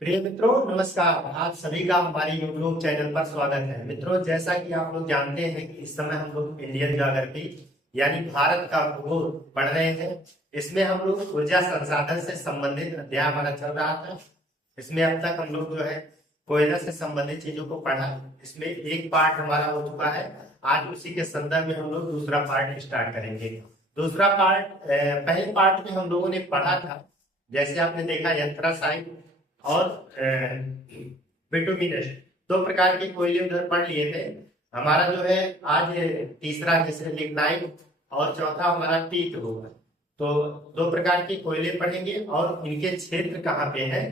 प्रिय मित्रों, नमस्कार। आप सभी का हमारे यूट्यूब चैनल पर स्वागत है। मित्रों, जैसा कि आप लोग जानते हैं कि इस समय हम लोग इंडियन ज्योग्राफी यानी भारत का भूगोल पढ़ रहे हैं। इसमें हम लोग ऊर्जा संसाधन से संबंधित अध्याय हमारा चल रहा था। इसमें अब तक हम लोग जो है कोयला से संबंधित चीजों को पढ़ा। इसमें एक पार्ट हमारा हो चुका है। आज उसी के संदर्भ में हम लोग दूसरा पार्ट स्टार्ट करेंगे। दूसरा पार्ट, पहले पार्ट में हम लोगों ने पढ़ा था, जैसे आपने देखा, एंथ्रासाइट और बिटुमिनस, दो प्रकार के कोयले उधर पढ़ लिए थे। हमारा जो है आज तीसरा जैसे लिग्नाइट और चौथा हमारा टीट होगा। तो दो प्रकार के कोयले पढ़ेंगे और इनके क्षेत्र कहाँ पे है,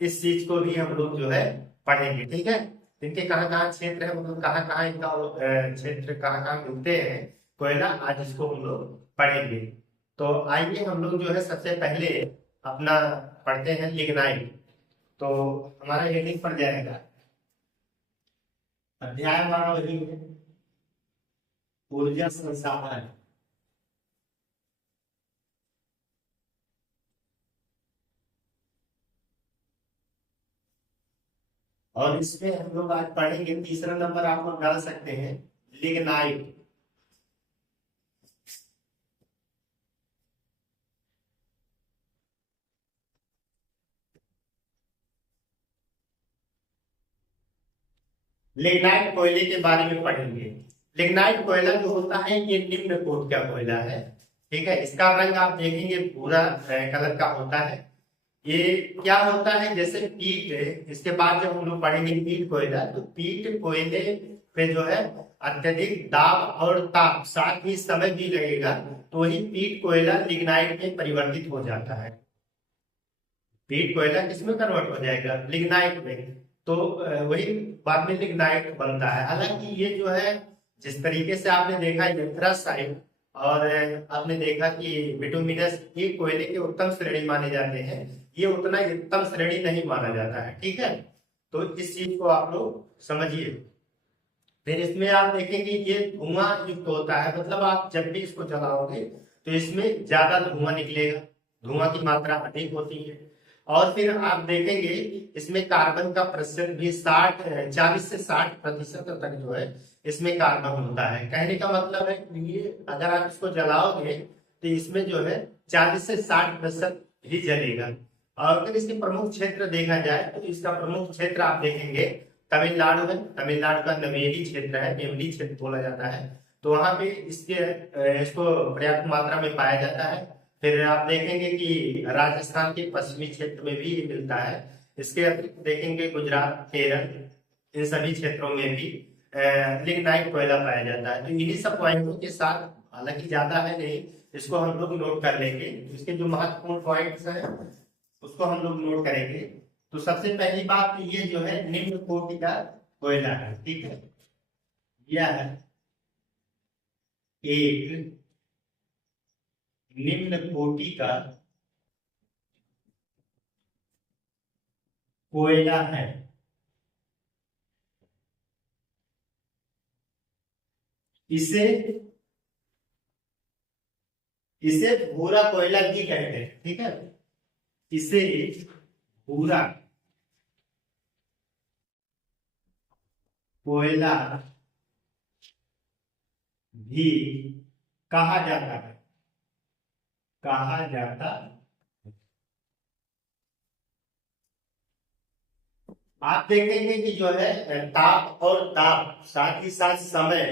इस चीज को भी हम लोग जो है पढ़ेंगे। ठीक है, इनके कहाँ कहाँ क्षेत्र है, मतलब कहाँ कहाँ इनका क्षेत्र कहाँ कहाँ मिलते हैं कोयला, आज इसको हम लोग पढ़ेंगे। तो आइए हम लोग जो है सबसे पहले अपना पढ़ते हैं लिग्नाइट। तो हमारा हेडिंग पड़ जाएगा, अध्याय हमारा वही है, ऊर्जा संसाधन। और इसमें हम लोग आज पढ़ेंगे, तीसरा नंबर आप लोग डाल सकते हैं, लिग्नाइट। लिग्नाइट कोयले के बारे में पढ़ेंगे। लिग्नाइट कोयला जो होता है ये निम्न कोटि का कोयला है। ठीक है, इसका रंग आप देखेंगे भूरा कलर का होता है। ये क्या होता है, जैसे पीट है, इसके बाद जब हम लोग पढ़ेंगे पीट कोयला, तो पीट कोयले पे जो है अत्यधिक दाब और ताप, साथ ही समय भी लगेगा, तो वही पीट कोयला लिग्नाइट में परिवर्तित हो जाता है। पीट कोयला किसमें कन्वर्ट हो जाएगा, लिग्नाइट में। तो वही बाद में लिग्नाइट बनता है। हालांकि ये जो है, जिस तरीके से आपने देखा एंथ्रासाइट और आपने देखा कि बिटुमिनस, ये कोयले के उत्तम श्रेणी माने जाते हैं, ये उतना उत्तम श्रेणी नहीं माना जाता है। ठीक है, तो इस चीज को आप लोग समझिए। फिर इसमें आप देखेंगे ये धुआं युक्त होता है, मतलब आप जब भी इसको जलाओगे तो इसमें ज्यादा धुआं निकलेगा, धुआं की मात्रा अधिक होती है। और फिर आप देखेंगे इसमें कार्बन का प्रतिशत भी 40 से 60% तक जो है इसमें कार्बन होता है। कहने का मतलब है कि ये अगर आप इसको जलाओगे तो इसमें जो है 40 से 60% ही जलेगा। और अगर इसके प्रमुख क्षेत्र देखा जाए तो इसका प्रमुख क्षेत्र आप देखेंगे तमिलनाडु में। तमिलनाडु का नवेली क्षेत्र है, नेवली क्षेत्र बोला जाता है, तो वहां पे इसको पर्याप्त मात्रा में पाया जाता है। फिर आप देखेंगे कि राजस्थान के पश्चिमी क्षेत्र में भी ये मिलता है। इसके अतिरिक्त देखेंगे गुजरात, केरल, इन सभी क्षेत्रों में भी लिग्नाइट कोयला पाया जाता है। तो इन्हीं सब पॉइंटों के साथ, हालांकि ज्यादा है नहीं, इसको हम लोग नोट कर लेंगे। इसके जो महत्वपूर्ण पॉइंट्स हैं उसको हम लोग नोट करेंगे। तो सबसे पहली बात तो ये जो है निम्न कोटि का कोयला है। ठीक है, यह एक निम्न कोटि का कोयला है। इसे इसे भूरा कोयला भी कहते हैं। ठीक है, इसे भूरा कोयला भी कहा जाता है, कहा जाता। आप देखेंगे कि जो है ताप और दाब, साथ ही साथ समय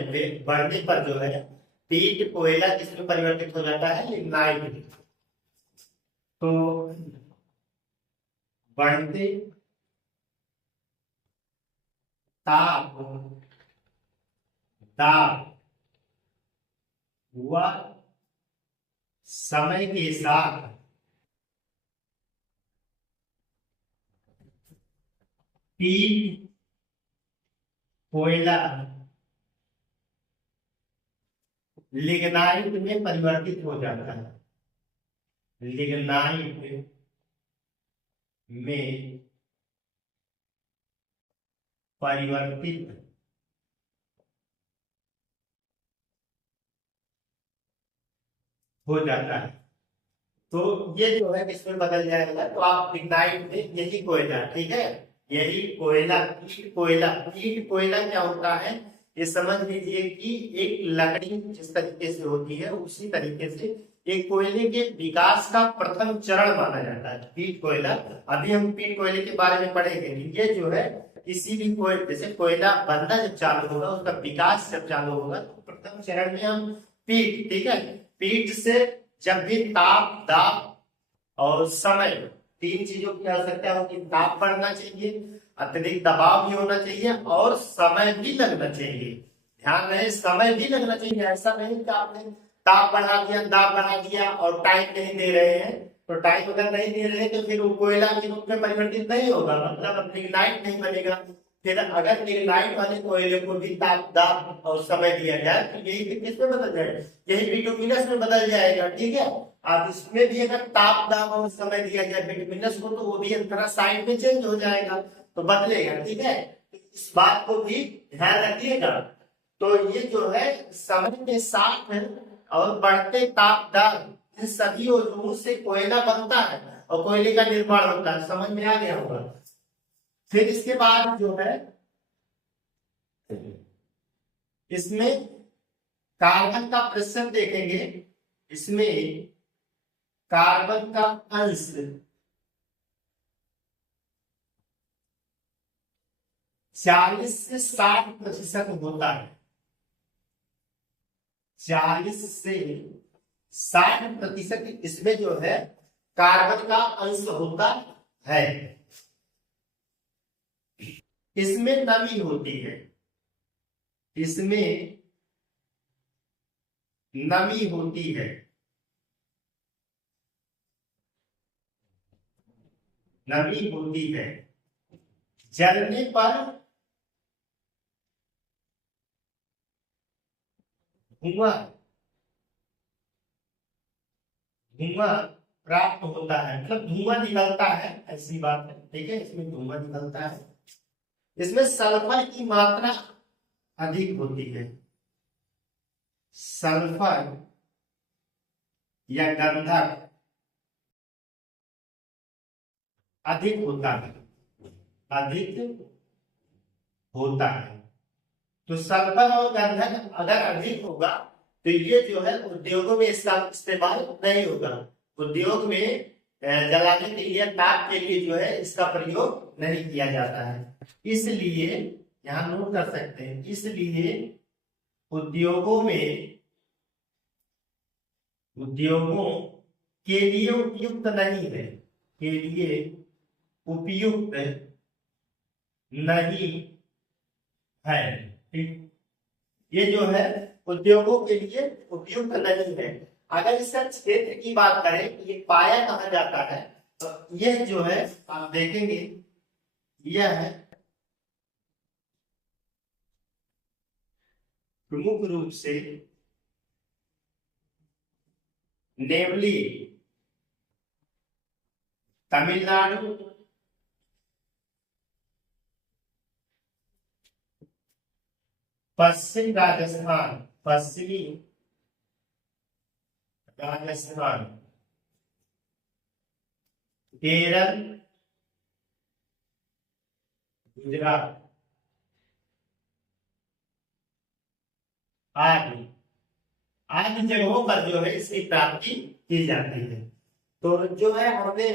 बढ़ने पर जो है पीट कोयला किसमें परिवर्तित हो जाता है, लिग्नाइट में। तो बढ़ते ताप, दाब व समय के साथ पीट कोयला लिग्नाइट में परिवर्तित हो जाता है। लिग्नाइट में परिवर्तित हो जाता है। तो ये जो है किसमें बदल जाएगा, तो आप लिग्नाइट में यही कोयला, ठीक है, यही कोयला, ईट कोयला। ईट कोयला क्या होता है, ये समझ लीजिए कि एक लकड़ी जिस तरीके से होती है उसी तरीके से एक कोयले के विकास का प्रथम चरण माना जाता है पीट कोयला। अभी हम पीट कोयले के बारे में पढ़ेंगे। ये जो है किसी भी कोयले, जैसे कोयला बनना जब चालू होगा, उसका विकास जब चालू होगा, तो प्रथम चरण में हम पीट, ठीक है, पीट से जब भी ताप, दाब और समय, तीन चीजों की आवश्यकता होगी। ताप बढ़ना चाहिए, अत्यधिक दबाव भी होना चाहिए और समय भी लगना चाहिए। ध्यान रहे, समय भी लगना चाहिए। ऐसा नहीं कि आपने ताप बढ़ा दिया, दाब बढ़ा दिया और टाइम नहीं दे रहे हैं, तो टाइम अगर नहीं दे रहे हैं तो फिर वो कोयला के रूप में परिवर्तित नहीं होगा, मतलब लिग्नाइट नहीं बनेगा। फिर अगर लिग्नाइट वाले कोयले को भी ताप, दाब और समय दिया जाए तो यही फिर किसमें बदल जाएगा, यही बिटुमिनस में बदल जाएगा, ठीक है। अब इसमें भी अगर ताप, दाब और समय दिया जाए बिटुमिनस को, तो वो भी अंतरा साइड में चेंज हो जाएगा, तो बदलेगा, ठीक है। इस बात को भी ध्यान रखिएगा। तो ये जो है समय के साथ और बढ़ते ताप, दाब, इन सभी वजहों से कोयला बनता है और कोयले का निर्माण होता है। समझ में आ गया होगा। फिर इसके बाद जो है इसमें कार्बन का प्रतिशत देखेंगे। इसमें कार्बन का अंश 40 से 60% होता है। 40 से 60% इसमें जो है कार्बन का अंश होता है। इसमें नमी होती है, इसमें नमी होती है, नमी होती है। जलने पर धुआं, धुआं प्राप्त होता है, मतलब धुआं निकलता है, ऐसी बात है, ठीक है। इसमें धुआं निकलता है। इसमें सल्फर की मात्रा अधिक होती है, सल्फर या गंधक अधिक होता है, अधिक होता है। तो सल्फर और गंधक अगर अधिक होगा तो ये जो है उद्योगों में इसका इस्तेमाल नहीं होगा। उद्योग में जलाने के लिए, ताप के लिए जो है इसका प्रयोग नहीं किया जाता है। इसलिए यहां नोट कर सकते हैं, इसलिए उद्योगों में, उद्योगों के लिए उपयुक्त नहीं है, के लिए उपयुक्त नहीं है, ठीक। ये जो है उद्योगों के लिए उपयुक्त नहीं है। अगर इसका क्षेत्र की बात करें, ये पाया कहा जाता है, तो यह जो है आप देखेंगे, यह है प्रमुख रूप से नेवली तमिलनाडु, पश्चिम राजस्थान, पश्चिमी राजस्थान, केरल, गुजरात आदि आदि जगहों पर जो है इसकी प्राप्ति की जाती है। तो जो है हमने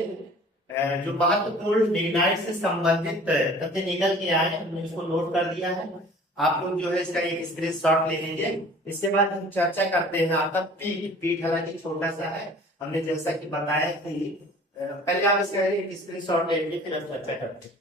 जो महत्वपूर्ण लिग्नाइट से संबंधित तथ्य निकल के आए, हमने इसको नोट कर दिया है। आप लोग जो है इसका एक स्क्रीनशॉट ले लीजिए। इसके बाद हम चर्चा करते हैं आपका पीठ। पीठ हालांकि छोटा सा है, हमने जैसा कि बताया कि पहले आप इसका एक स्क्रीनशॉट ले लीजिए, फिर हम चर्चा करते हैं।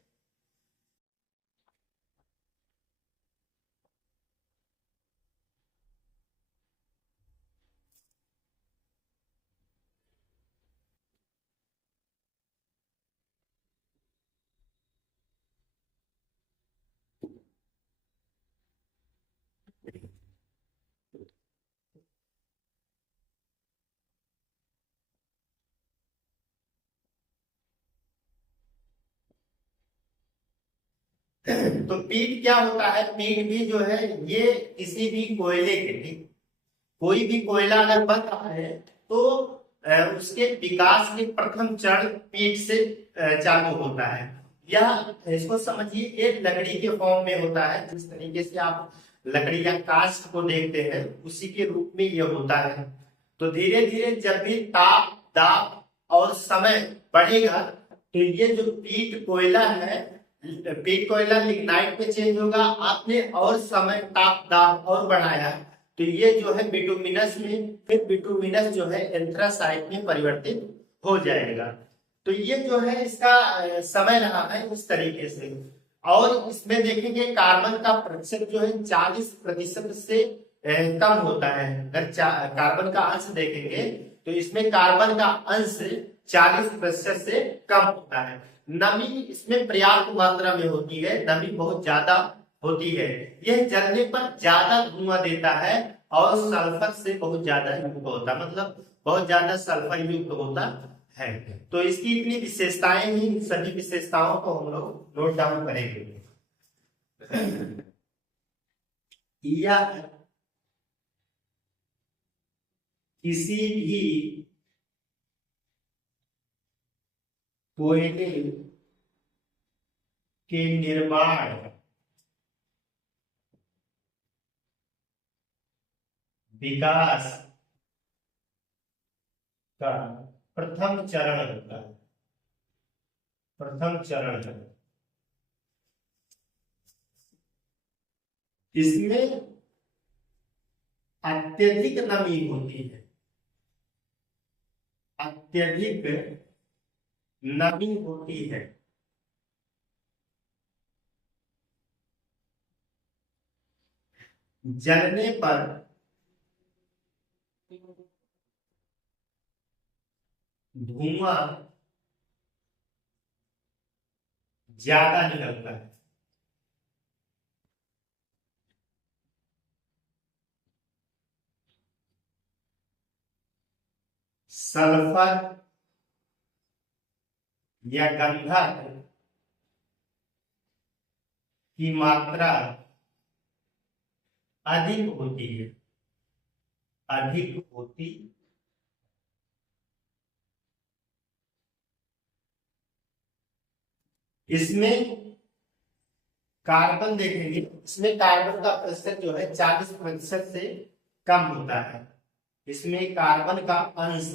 तो पीठ क्या होता है, पीठ भी जो है ये किसी भी कोयले के लिए, कोई भी कोयला अगर बन रहा है तो उसके विकास के प्रथम चरण पीट से चालू होता है। यह इसको समझिए एक लकड़ी के फॉर्म में होता है, जिस तरीके से आप लकड़ी या काष्ठ को देखते हैं उसी के रूप में यह होता है। तो धीरे धीरे जब भी ताप दाब और समय बढ़ेगा तो ये जो पीट कोयला है, पीट कोयला लिग्नाइट में चेंज होगा। आपने और समय ताप दाब और बढ़ाया तो ये जो है बिटुमिनस में, फिर बिटुमिनस जो है एंथ्रासाइट में परिवर्तित हो जाएगा। तो ये जो है इसका समय रहा है इस तरीके से। और इसमें देखेंगे कार्बन का प्रतिशत जो है 40% से कम होता है। अगर कार्बन का अंश देखेंगे तो इसमें कार्बन का अंश 40% से कम होता है। नमी इसमें पर्याप्त मात्रा में होती है, नमी बहुत ज्यादा होती है। यह जलने पर ज्यादा धुआं देता है और सल्फर से बहुत ज्यादा युक्त होता है, मतलब बहुत ज्यादा सल्फर युक्त होता है। तो इसकी इतनी विशेषताएं ही, सभी विशेषताओं को हम लोग नोट डाउन करेंगे। या किसी भी कोयले के निर्माण विकास का प्रथम चरण है, प्रथम चरण है। इसमें अत्यधिक नमी होती है, अत्यधिक नमी होती है। जलने पर धुआं ज्यादा निकलता है। सल्फर या गंधक की मात्रा अधिक होती है, अधिक होती। इसमें कार्बन देखेंगे, इसमें कार्बन का प्रतिशत जो है 40% से कम होता है। इसमें कार्बन का अंश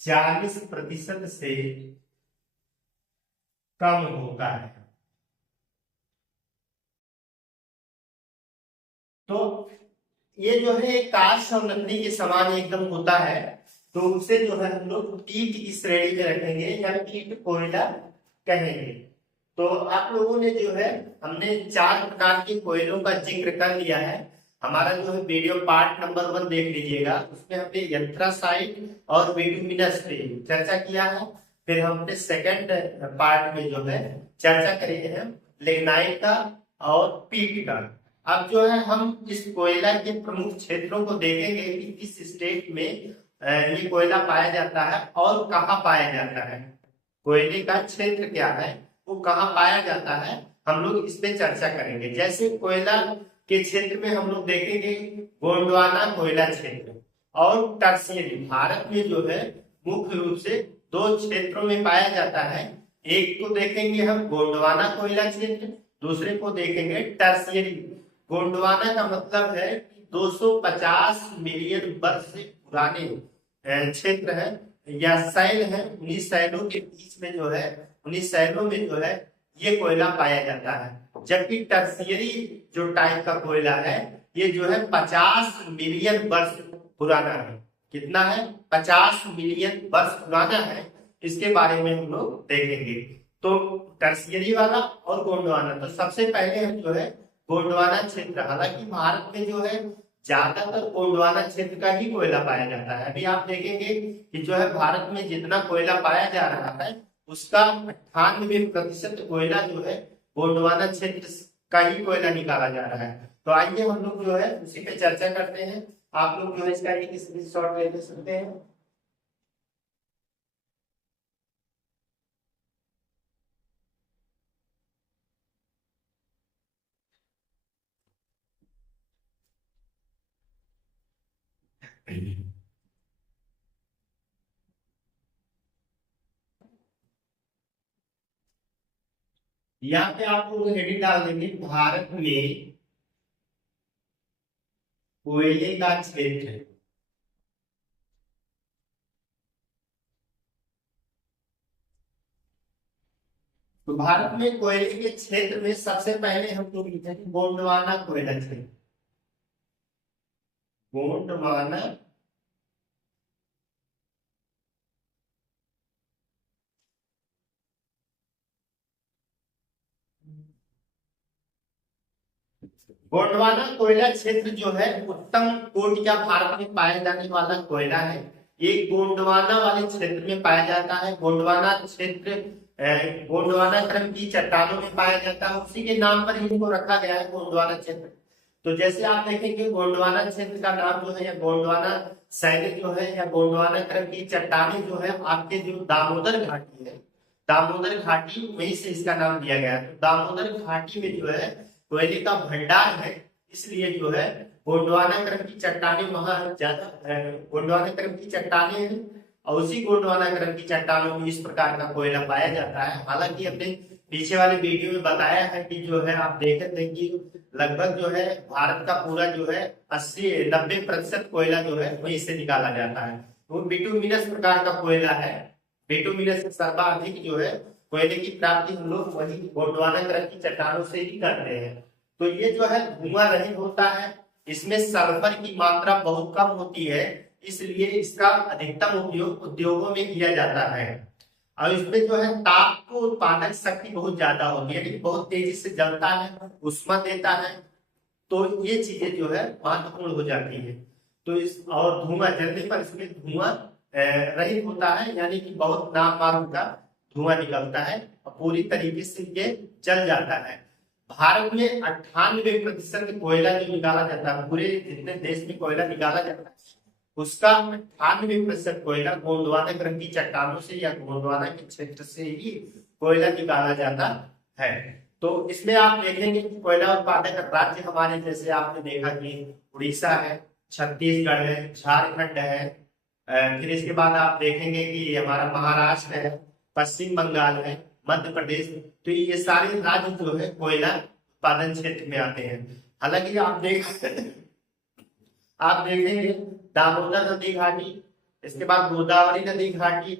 40% से कम होता है। तो ये जो है काष्ठ और लकड़ी के समान एकदम होता है, तो उसे जो है हम लोग पीट की श्रेणी में रखेंगे या पीट कोयला कहेंगे। तो आप लोगों ने जो है, हमने 4 प्रकार के कोयलों का जिक्र कर लिया है। हमारा जो है वीडियो पार्ट नंबर 1 देख लीजिएगा, उसमें हमने एंथ्रासाइट और बिटुमिनस पे चर्चा किया है। फिर हमने सेकंड पार्ट में जो है चर्चा करी है लिग्नाइट का और पीट का। अब जो है हम इस कोयला के प्रमुख क्षेत्रों को देखेंगे कि किस स्टेट में ये कोयला पाया जाता है और कहाँ पाया जाता है। कोयले का क्षेत्र क्या है, वो कहाँ पाया जाता है, हम लोग इस पे चर्चा करेंगे। जैसे कोयला के क्षेत्र में हम लोग देखेंगे गोंडवाना कोयला क्षेत्र और टर्शियरी। भारत में जो है मुख्य रूप से 2 क्षेत्रों में पाया जाता है। एक को देखेंगे हम गोंडवाना कोयला क्षेत्र, दूसरे को देखेंगे टर्शियरी। गोंडवाना का मतलब है 250 मिलियन वर्ष से पुराने क्षेत्र है या शैल है। उन्हीं शैलों के बीच में जो है, उन्हीं शैलों में जो है ये कोयला पाया जाता है। जबकि टर्शियरी जो टाइप का कोयला है ये जो है 50 मिलियन वर्ष पुराना है। कितना है? 50 मिलियन वर्ष पुराना है। इसके बारे में हम लोग देखेंगे। तो टर्शियरी वाला और गोंडवाना, तो सबसे पहले हम जो है गोंडवाना क्षेत्र, हालांकि भारत में जो है ज्यादातर गोंडवाना क्षेत्र का ही कोयला पाया जाता है। अभी आप देखेंगे कि जो है भारत में जितना कोयला पाया जा रहा है उसका 98% कोयला जो है गोंडवाना क्षेत्र का ही कोयला निकाला जा रहा है। तो आइए हम लोग जो है उसी पे चर्चा करते हैं। आप लोग जो है इसका एक स्क्रीनशॉट ले सकते हैं। यहाँ पे आप लोग हेडिंग डाल देंगे, भारत में कोयले का क्षेत्र। तो भारत में कोयले के क्षेत्र में सबसे पहले हम लोग लिखेंगे गोंडवाना कोयला क्षेत्र। गोंडवाना गोंडवाना कोयला क्षेत्र जो है उत्तम कोटि का भारत में पाया जाने वाला कोयला है। ये गोंडवाना वाले क्षेत्र में पाया जाता है। गोंडवाना क्षेत्र गोंडवाना क्रम की चट्टानों में पाया जाता है, उसी के नाम पर इनको रखा गया है गोंडवाना क्षेत्र। तो जैसे आप देखेंगे गोंडवाना क्षेत्र का नाम जो है या गोंडवाना शैली जो है या गोंडवाना क्रम की चट्टानें जो है आपके जो दामोदर घाटी है, दामोदर घाटी में से इसका नाम दिया गया है। तो दामोदर घाटी में जो है कोयले का भंडार है, इसलिए जो है गोंडवाना क्रम की चट्टानें वहां ज्यादा गोंडवाना क्रम की चट्टानें हैं और उसी गोंडवाना क्रम की चट्टानों में इस प्रकार का कोयला पाया जाता है। हालांकि अपने पीछे वाले वीडियो में बताया है कि जो है आप देखे थे कि लगभग जो है भारत का पूरा जो है 80-90% कोयला जो है वही से निकाला जाता है। वो बिटुमिनस प्रकार का कोयला है। बिटुमिनस से सर्वाधिक जो है कोयले की प्राप्ति हम लोग वही गोंडवाना क्रम की चट्टानों से ही करते हैं। तो ये जो है धुआं रहित होता है, इसमें सल्फर की मात्रा बहुत कम होती है, इसलिए इसका अधिकतम उपयोग उद्योगों में किया जाता है। और इसमें जो है ताप को उत्पादक शक्ति बहुत ज्यादा होती है, यानी बहुत तेजी से जलता है, ऊष्मा देता है। तो ये चीजें जो है महत्वपूर्ण हो जाती है। तो इस और धुआं जलने पर इसमें धुआं रहित होता है, यानी कि बहुत नाम मात्र का धुआं निकलता है और पूरी तरीके से ये जल जाता है। भारत में 98% कोयला जो निकाला जाता है, पूरे जितने देश में कोयला निकाला जाता है उसका 98% कोयला गोंडवाना क्रम की चट्टानों से या गोंडवाना के क्षेत्र से ही कोयला निकाला जाता है। तो इसमें आप देखेंगे कि कोयला उत्पादक राज्य हमारे जैसे आपने देखा कि उड़ीसा है, छत्तीसगढ़ है, झारखंड है, फिर इसके बाद आप देखेंगे कि हमारा महाराष्ट्र है, पश्चिम बंगाल है, मध्य प्रदेश। तो ये सारे राज्य जो है कोयला उत्पादन क्षेत्र में आते हैं। हालांकि आप देखेंगे दामोदर नदी घाटी, इसके बाद गोदावरी नदी घाटी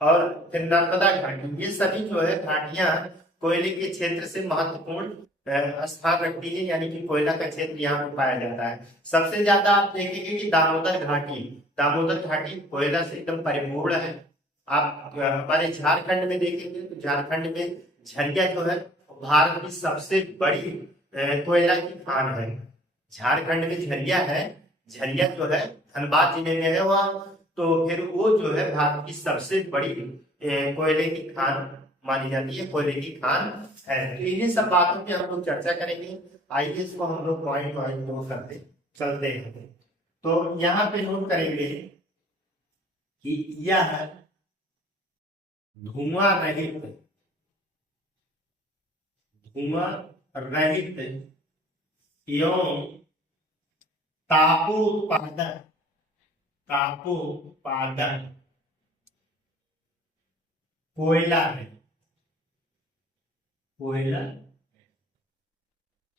और फिर नर्मदा घाटी, ये सभी जो है घाटियां कोयले के क्षेत्र से महत्वपूर्ण स्थान रखती है, यानी कि कोयला का क्षेत्र यहाँ पे पाया जाता है। सबसे ज्यादा आप देखेंगे कि दामोदर घाटी कोयला से एकदम परिपूर्ण है। आप हमारे झारखंड में देखेंगे तो झारखंड में झरिया जो है भारत की सबसे बड़ी कोयला की खान है। झारखंड में झरिया है, झरिया जो है धनबाद जिले में है वहाँ। तो फिर वो जो है भारत की सबसे बड़ी कोयले की खान मानी जाती है, कोयले की खान है। तो इन्हीं सब बातों पे हम लोग चर्चा करेंगे। आइए इसको हम लोग पॉइंट वाइज नोट करते चलते हैं। तो यहाँ पे नोट करेंगे कि यह धुआं रहित एवं तापोत्पादक कोयला है।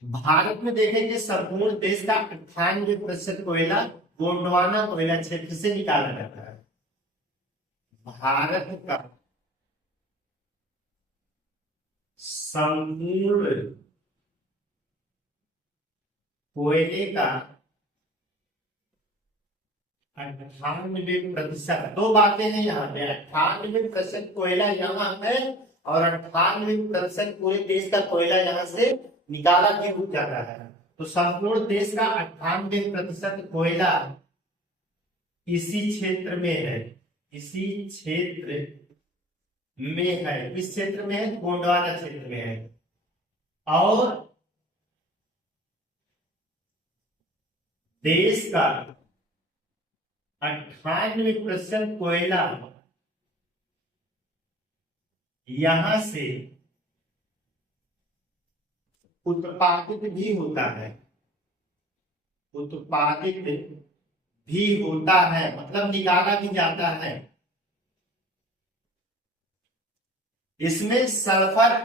भारत में देखेंगे संपूर्ण देश का 98% कोयला गोंडवाना कोयला क्षेत्र से निकाला जाता है। भारत का संपूर्ण कोयले का 98%, दो बातें हैं यहाँ पे, 98% कोयला यहाँ है और 98% पूरे देश का कोयला यहाँ से निकाला भी हो जाता है। तो संपूर्ण देश का 98% कोयला इसी क्षेत्र में है, इस क्षेत्र में है, गोंडवाना क्षेत्र में है। और देश का 98% कोयला यहां से उत्पादित भी होता है, उत्पादित भी होता है, मतलब निकाला भी जाता है। इसमें सल्फर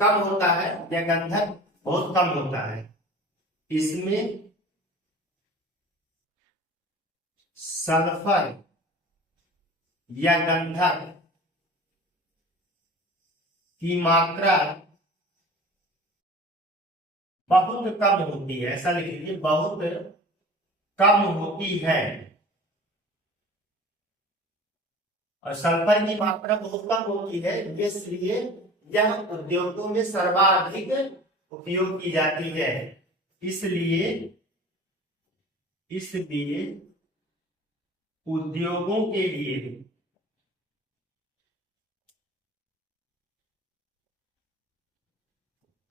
कम होता है या गंधक बहुत कम होता है। इसमें सल्फर या गंधक की मात्रा बहुत कम होती है, ऐसा लिख लीजिए, बहुत कम होती है। और सल्फर की मात्रा बहुत कम होती है, इसलिए यह उद्योगों में सर्वाधिक उपयोग की जाती है। इसलिए इसलिए उद्योगों के लिए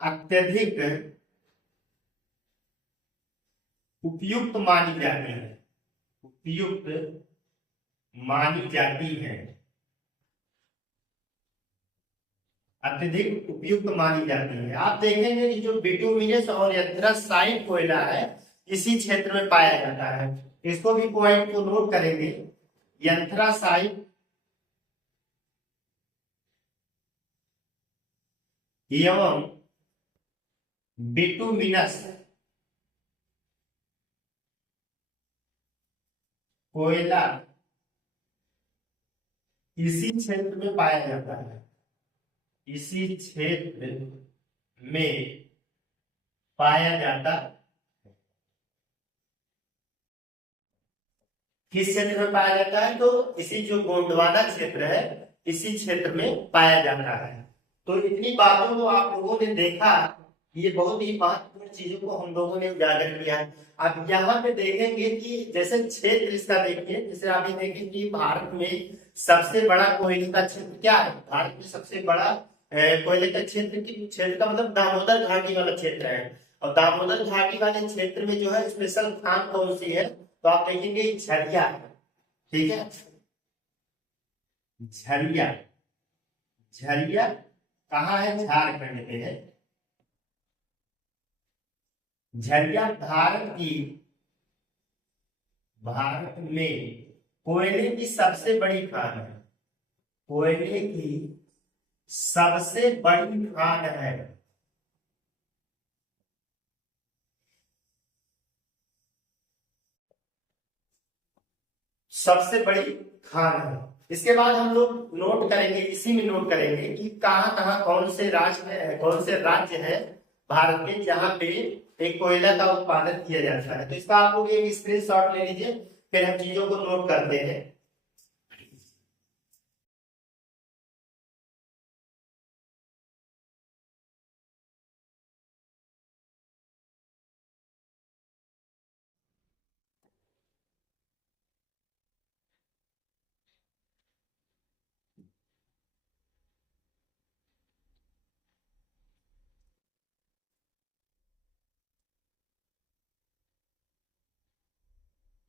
अत्यधिक उपयुक्त मानी जाती है, उपयुक्त मानी जाती है, अत्यधिक उपयुक्त मानी जाती है। आप देखेंगे कि जो बिटुमिनस और एंथ्रासाइट कोयला है इसी क्षेत्र में पाया जाता है। इसको भी पॉइंट को नोट करेंगे, एंथ्रासाइट एवं बिटुमिनस कोयला इसी क्षेत्र में पाया जाता है, इसी क्षेत्र में पाया जाता। किस क्षेत्र में पाया जाता है? तो इसी जो गोंडवाना क्षेत्र है इसी क्षेत्र में पाया जाता है। तो इतनी बातों को आप लोगों ने देखा, ये बहुत ही महत्वपूर्ण चीजों को हम लोगों ने उजागर किया है। अब यहाँ पे देखेंगे कि जैसे क्षेत्र इसका देखिए, जैसे आप ये देखें कि भारत में सबसे बड़ा कोयले का क्षेत्र क्या है? भारत में सबसे बड़ा कोयले का क्षेत्र का मतलब दामोदर घाटी वाला क्षेत्र है। और दामोदर घाटी वाले क्षेत्र में जो है स्पेशल खान कौन सी है? तो आप देखेंगे झरिया, ठीक है, झरिया। झरिया कहाँ है? झारखंड में है। झरिया भारत में कोयले की सबसे बड़ी खान है, कोयले की सबसे बड़ी खान है। सबसे बड़ी खान है। इसके बाद हम लोग नोट करेंगे, इसी में नोट करेंगे कि कहां कहां कौन से राज्य है भारत में जहां पे एक कोयला का उत्पादन किया जाता है। तो इसका आप लोग एक स्क्रीनशॉट ले लीजिए, फिर हम चीजों को नोट करते हैं।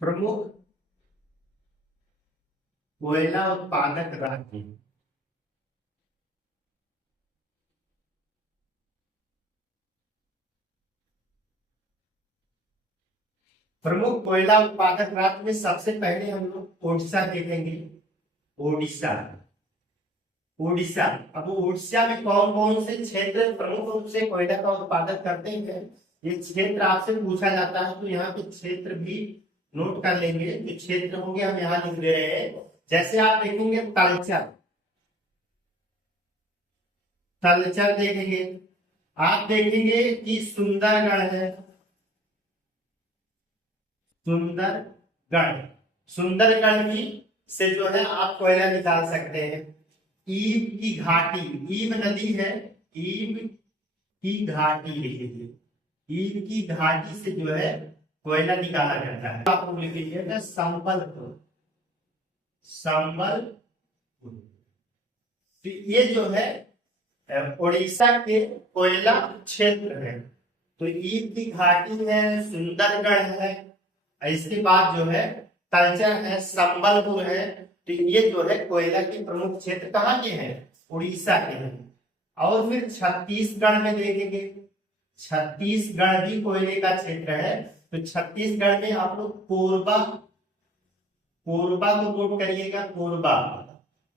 प्रमुख कोयला उत्पादक राज्य, प्रमुख कोयला उत्पादक राज्य में सबसे पहले हम लोग ओडिशा देखेंगे। ओडिशा, उड़ीसा। अब उड़ीसा में कौन कौन से क्षेत्र प्रमुख रूप से कोयला का उत्पादन करते हैं, ये क्षेत्र आपसे पूछा जाता है। तो यहाँ पे क्षेत्र भी नोट कर लेंगे, जो क्षेत्र होंगे हम यहाँ लिख दे रहे हैं। जैसे आप देखेंगे तलचर, तलचर देखेंगे। आप देखेंगे कि सुंदरगढ़ है, सुंदरगढ़, सुंदरगढ़ भी से जो है आप कोयला निकाल सकते हैं। ईब की घाटी, ईब नदी है, ईब की घाटी लिखिए, ईब की घाटी से जो है कोयला निकाला जाता है। आपको लिख लीजिएगा संबलपुर, संबलपुर। तो ये जो है उड़ीसा के कोयला क्षेत्र है। तो ईब की घाटी है, सुंदरगढ़ है, इसके बाद जो है तलचर है, संबलपुर है। तो ये जो है कोयला के प्रमुख क्षेत्र कहाँ के हैं? उड़ीसा के हैं। और फिर छत्तीसगढ़ में देखेंगे, छत्तीसगढ़ भी कोयले का क्षेत्र है। तो छत्तीसगढ़ में आप लोग कोरबा कोरबा को नोट करिएगा, कोरबा,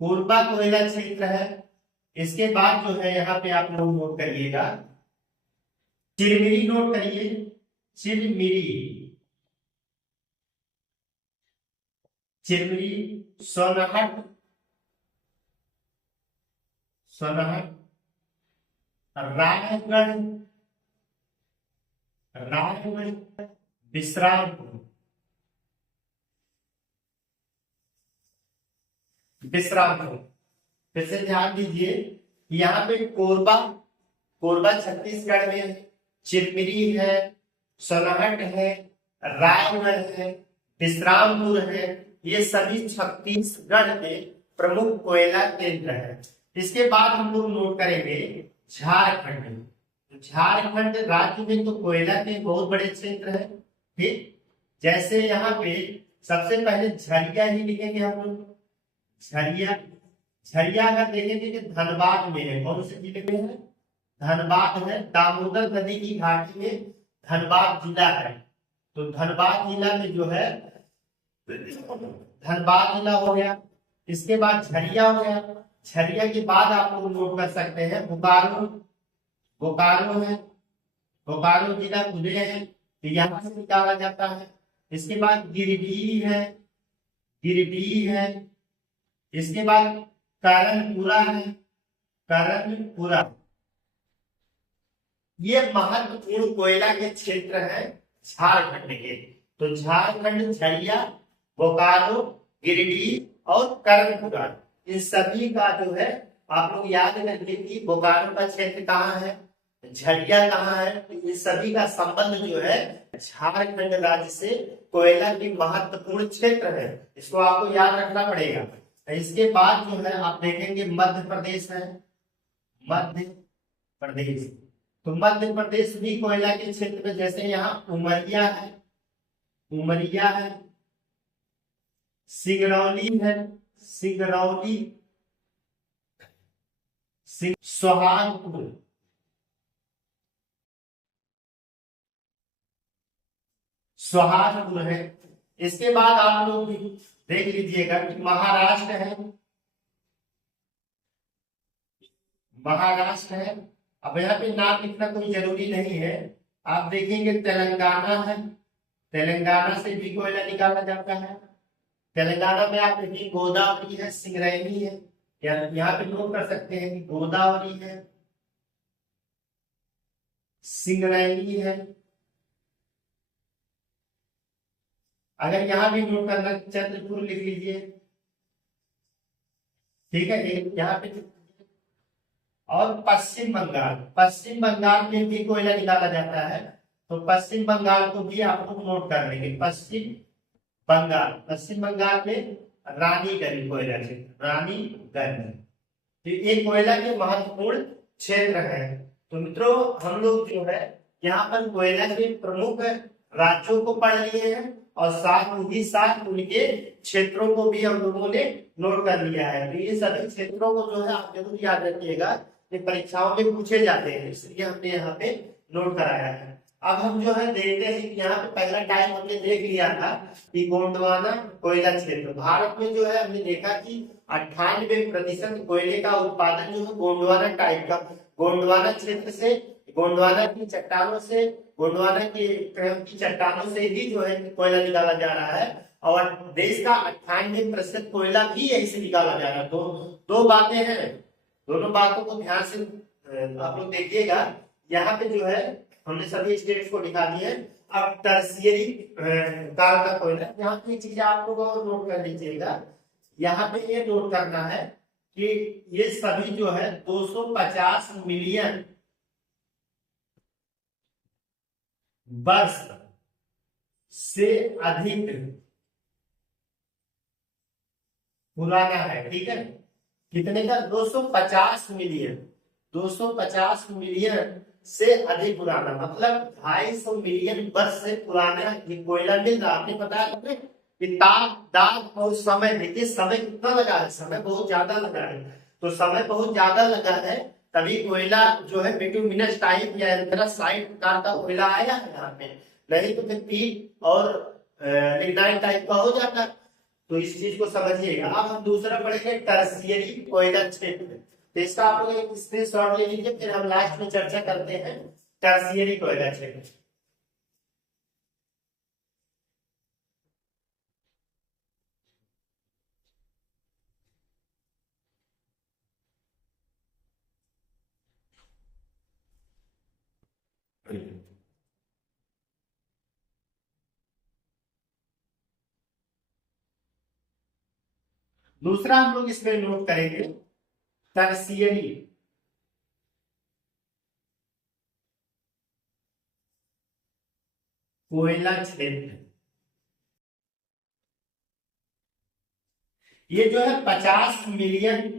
कोरबा कोयला क्षेत्र है। इसके बाद जो है यहाँ पे आप लोग नोट करिएगा, चिरमिरी नोट करिए, चिरमिरी, चिरमिरी, सोनहट, सोनहट, रायगढ़, रायगढ़, विश्रामपुर, विश्रामपुर। फिर से ध्यान दीजिए, यहाँ पे कोरबा, कोरबा छत्तीसगढ़ में है, चिरमिरी है, सोनहट है, रायगढ़ है, विश्रामपुर है, ये सभी छत्तीसगढ़ के प्रमुख कोयला केंद्र है। इसके बाद हम लोग नोट करेंगे झारखंड। झारखंड राज्य में तो कोयला के बहुत बड़े क्षेत्र है, ठीक। जैसे यहाँ पे सबसे पहले झरिया ही लिखेंगे हम लोग, झरिया, झरिया अगर देखेंगे कि धनबाद में है, कौन से जिले में है, धनबाद है, दामोदर नदी की घाटी में धनबाद जिला है। तो धनबाद जिला में जो है, धनबाद जिला हो गया। इसके बाद झरिया हो गया, झरिया के बाद आप लोग नोट कर सकते हैं बोकारो, बोकारो है, बोकारो जिला खुले है, तो यहाँ से निकाला जाता है। इसके बाद गिरिडीह है, गिरिडीह है। इसके बाद करनपुरा है, करनपुरा। ये महत्वपूर्ण कोयला के क्षेत्र है झारखंड के। तो झारखंड झरिया, बोकारो, गिरिडीह और करनपुरा, इन सभी का जो है आप लोग याद रखिए कि बोकारो का क्षेत्र कहाँ है, झरिया कहाँ है, तो इन सभी का संबंध जो है झारखंड राज्य से कोयला की महत्वपूर्ण क्षेत्र है, इसको आपको याद रखना पड़ेगा। इसके बाद जो है आप देखेंगे मध्य प्रदेश है, मध्य प्रदेश। तो मध्य प्रदेश भी कोयला के क्षेत्र में, जैसे यहाँ उमरिया है, उमरिया है, सिंगरौली है, सिंगरौली, सोहागपुर, सोहागपुर है। इसके बाद आप लोग देख लीजिएगा कि महाराष्ट्र है, महाराष्ट्र है। अब यहाँ पे नाम लिखना कोई जरूरी नहीं है, आप देखेंगे तेलंगाना है, तेलंगाना से भी कोयला निकाला जाता है। तेलंगाना में आप देखिए गोदावरी है, सिंगरैली है, यहाँ पे नोट कर सकते हैं कि गोदावरी है, सिंगरैली है। अगर यहाँ भी नोट करना, चंद्रपुर लिख लीजिए, ठीक है, यहाँ पे। और पश्चिम बंगाल, पश्चिम बंगाल में भी कोयला निकाला जाता है, तो पश्चिम बंगाल को भी आप लोग नोट कर लेंगे। पश्चिम बंगाल, पश्चिम बंगाल में रानीगंज कोयला क्षेत्र, रानीगंज, तो ये कोयला के महत्वपूर्ण क्षेत्र है। तो मित्रों, हम लोग जो है यहाँ पर कोयला के प्रमुख राज्यों को पढ़ लिए हैं और साथ ही साथ उनके क्षेत्रों को भी हम लोगों ने नोट कर लिया है। तो ये सभी क्षेत्रों को जो है आप जरूर याद रखिएगा, ये परीक्षाओं में पूछे जाते हैं, इसलिए हमने यहाँ पे नोट कराया है। अब हम जो है देखते हैं कि यहाँ पे पहला टाइप हमने देख लिया था कि गोंडवाना कोयला क्षेत्र। भारत में जो है हमने देखा कि 98% कोयले का उत्पादन जो है गोंडवाना टाइप का, गोंडवाना क्षेत्र से, गोंडवाना की चट्टानों से, गोंडवाना की चट्टानों से ही जो है कोयला निकाला जा रहा है। और देश का 98% कोयला भी यही से निकाला जा रहा है। तो दो बातें हैं, दोनों बातों को ध्यान से आप लोग देखिएगा। यहाँ पे जो है हमने सभी स्टेट्स को दिखा दिए। अब टर्शियरी काल का कोयला, यहाँ पे चीज आप लोग और नोट कर लीजिएगा। यहाँ पे ये नोट करना है कि ये सभी जो है 250 मिलियन वर्ष से अधिक पुराना है, ठीक है। कितने का? 250 मिलियन, 250 मिलियन से अधिक पुराना, मतलब 250 मिलियन वर्ष से पुराना ये कोयला मिल रहा। आपने पता है कि ताप, दाब और समय, देखिए समय कितना लगा है, समय बहुत ज्यादा लगा है। तो समय बहुत ज्यादा लगा है, तभी कोयला जो है बिटुमिनस टाइप या एंथ्रासाइट प्रकार का कोयला आया है यहाँ पे, नहीं तो फिर पीट और लिग्नाइट टाइप का हो जाता। तो इस चीज को समझिएगा। अब हम दूसरा पढ़ेंगे टर्शियरी कोयला क्षेत्र। तो इसका आप लोग एक स्क्रीनशॉट ले लीजिए, फिर हम लास्ट में चर्चा करते हैं टर्शियरी कोयला क्षेत्र। दूसरा हम लोग इसमें नोट करेंगे टर्शियरी कोयला क्षेत्र। ये जो है 50 मिलियन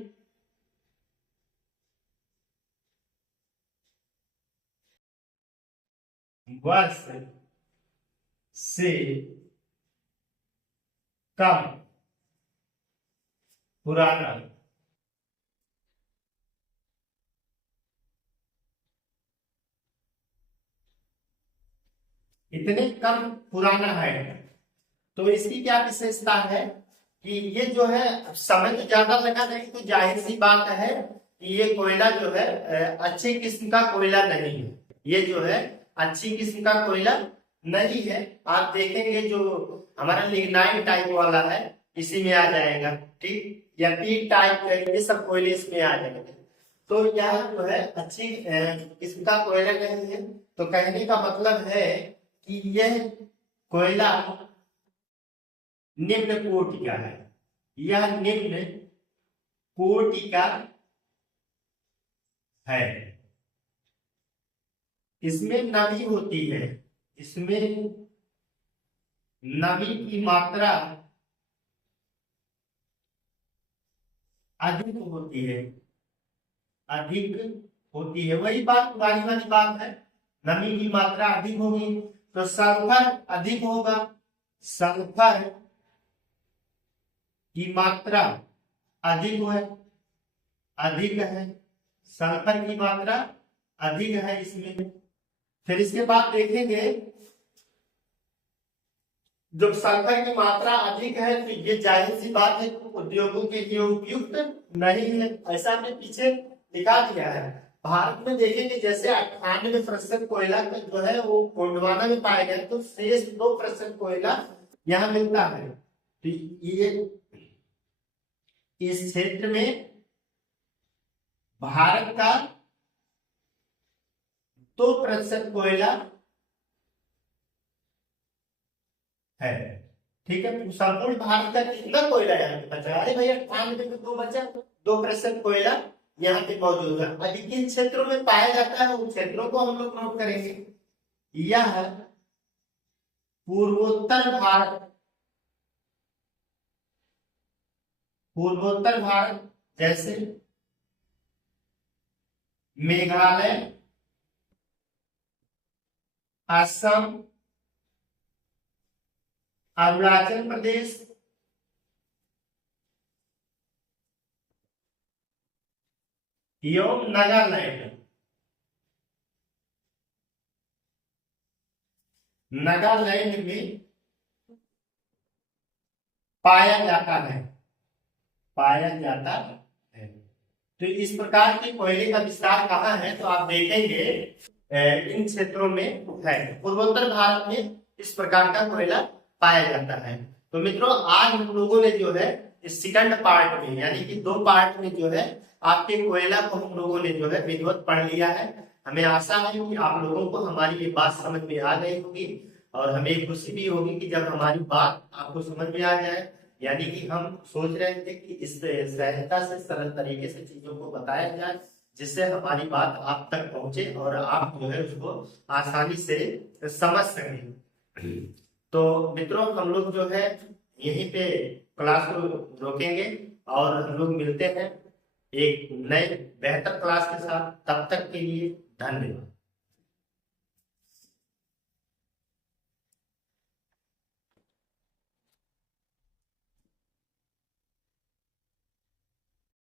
वर्ष से कम पुराना इतने कम पुराना है। तो इसकी क्या विशेषता है कि ये जो है समय तो ज्यादा लगा नहीं, तो जाहिर सी बात है कि ये कोयला जो है अच्छी किस्म का कोयला नहीं है। ये जो है अच्छी किस्म का कोयला नहीं है। आप देखेंगे जो हमारा लिग्नाइट टाइप वाला है इसी में आ जाएगा, ठीक, या पी टाइप, ये सब कोयले इसमें आ जाएंगे। तो यह जो है अच्छी किस्म का कोयला नहीं है। तो कहने का मतलब है कि यह कोयला निम्न कोटि का है। यह निम्न कोटि का है। इसमें नमी होती है, इसमें नमी की मात्रा अधिक होती है, अधिक होती है। वही बात पुरानी वाली बात है, नमी की मात्रा अधिक होगी तो सल्फर अधिक होगा। सल्फर की मात्रा अधिक है, अधिक है, सल्फर की मात्रा अधिक है इसमें। फिर इसके बाद देखेंगे जब सल्फर की मात्रा अधिक है तो ये जाहिर सी बात है उद्योगों के लिए उपयुक्त नहीं है। ऐसा हमने पीछे दिखा दिया है। भारत में देखेंगे जैसे 98% कोयला जो है वो गोंडवाना में पाया गया, तो शेष 2% कोयला यहाँ मिलता है। तो ये इस क्षेत्र में भारत का 2% कोयला है, ठीक है। संपूर्ण भारत का कितना कोयला यहाँ पे बचा? अरे भैया 98 में 2 बचा, 2% कोयला यहाँ पे मौजूद है। अभी किन क्षेत्रों में पाया जाता है उन क्षेत्रों को हम लोग नोट करेंगे। यह पूर्वोत्तर भारत, पूर्वोत्तर भारत जैसे मेघालय, असम, अरुणाचल प्रदेश, एवं नागालैंड। नागालैंड में पाया जाता है, पाया जाता है। तो इस प्रकार के कोयले का विस्तार कहाँ है तो आप देखेंगे इन क्षेत्रों में है। पूर्वोत्तर भारत में इस प्रकार का कोयला पाया जाता है। तो मित्रों आज हम लोगों ने जो है इस सेकंड पार्ट में, यानी कि 2 पार्ट में जो है आपके कोयला को हम लोगों ने जो है विधिवत पढ़ लिया है। हमें आशा है कि आप लोगों को हमारी ये बात समझ में आ गई होगी, और हमें खुशी भी होगी कि जब हमारी बात आपको समझ में आ जाए। यानी कि हम सोच रहे थे कि इस सहजता से, सरल तरीके से चीजों को बताया जाए, जिससे हमारी बात आप तक पहुंचे और आप जो है उसको आसानी से समझ सकें। तो मित्रों हम लोग जो है यहीं पे क्लास को रोकेंगे और हम लोग मिलते हैं एक नए बेहतर क्लास के साथ। तब तक के लिए धन्यवाद।